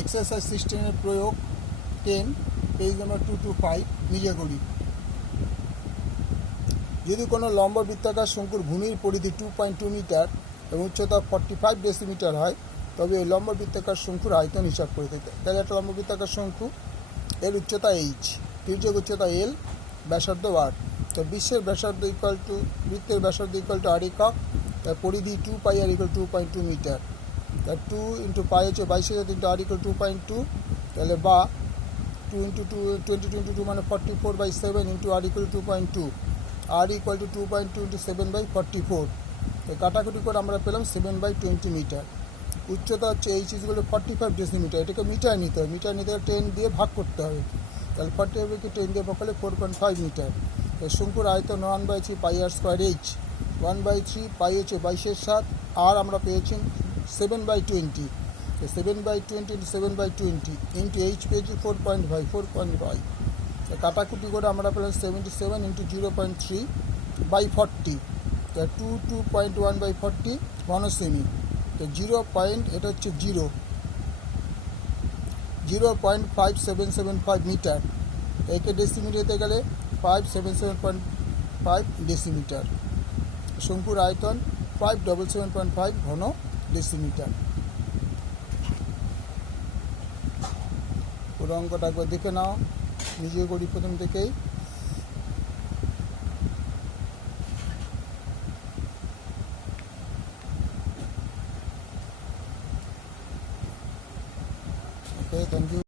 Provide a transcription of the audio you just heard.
Exercise সিস্টেমের প্রয়োগ 10 page number 225 নিজে করি। যদি কোনো লম্ব বৃত্তাকার শঙ্কুর ভূমির পরিধি 2.2 মিটার এবং উচ্চতা 45 ডেসিমিটার হয়, তবে এই লম্ব বৃত্তাকার শঙ্কুর আয়তন হিসাব করে দিতে। তাহলে একটা লম্ব বৃত্তাকার শঙ্কু, এর উচ্চতা h, তির্যক উচ্চতা l, ব্যাসার্ধ r। তো বৃত্তের ব্যাসার্ধ r একক, তার পরিধি 2 পাই r = 2.2 মিটার। তার 2 × পাই হচ্ছে 22,000 × r = 2.2, তাহলে বা 2 × 2 22 × 2 মানে 44/7 × r = 2.2, r = 2.2 × 7/44। তো কাটাকুটি করে আমরা পেলাম 7/20 মিটার। উচ্চতা হচ্ছে h = 45 ডেসিমিটার। এটাকে মিটার নিতে হবে, মিটার নিতে 10 দিয়ে ভাগ করতে হবে। তাহলে 45কে 10 দিয়ে ভাগ করলে 4.5 মিটার। তো শঙ্কুর আয়তন 1/3 পাই r স্কোয়ার h, 1/3 পাই হচ্ছে 22/7, আর আমরা পেয়েছি 7/20। তো 7/20 × 7/20 ইন্টু h পেয়েছি 4.5। তো কাটাকুটি করে আমরা পেলাম 77 × 0.3/40। তো 2.1/40 ঘনসেমি। তো 0. এটা হচ্ছে 0.5775 মিটার। একে ডেসিমিটারতে গেলে 577.5 ডেসিমিটার। শঙ্কুর আয়তন 577.5 ঘন ডেসিমিটার। পুরো অঙ্কটা একবার দেখে নাও, নিজে করি প্রথম থেকেই।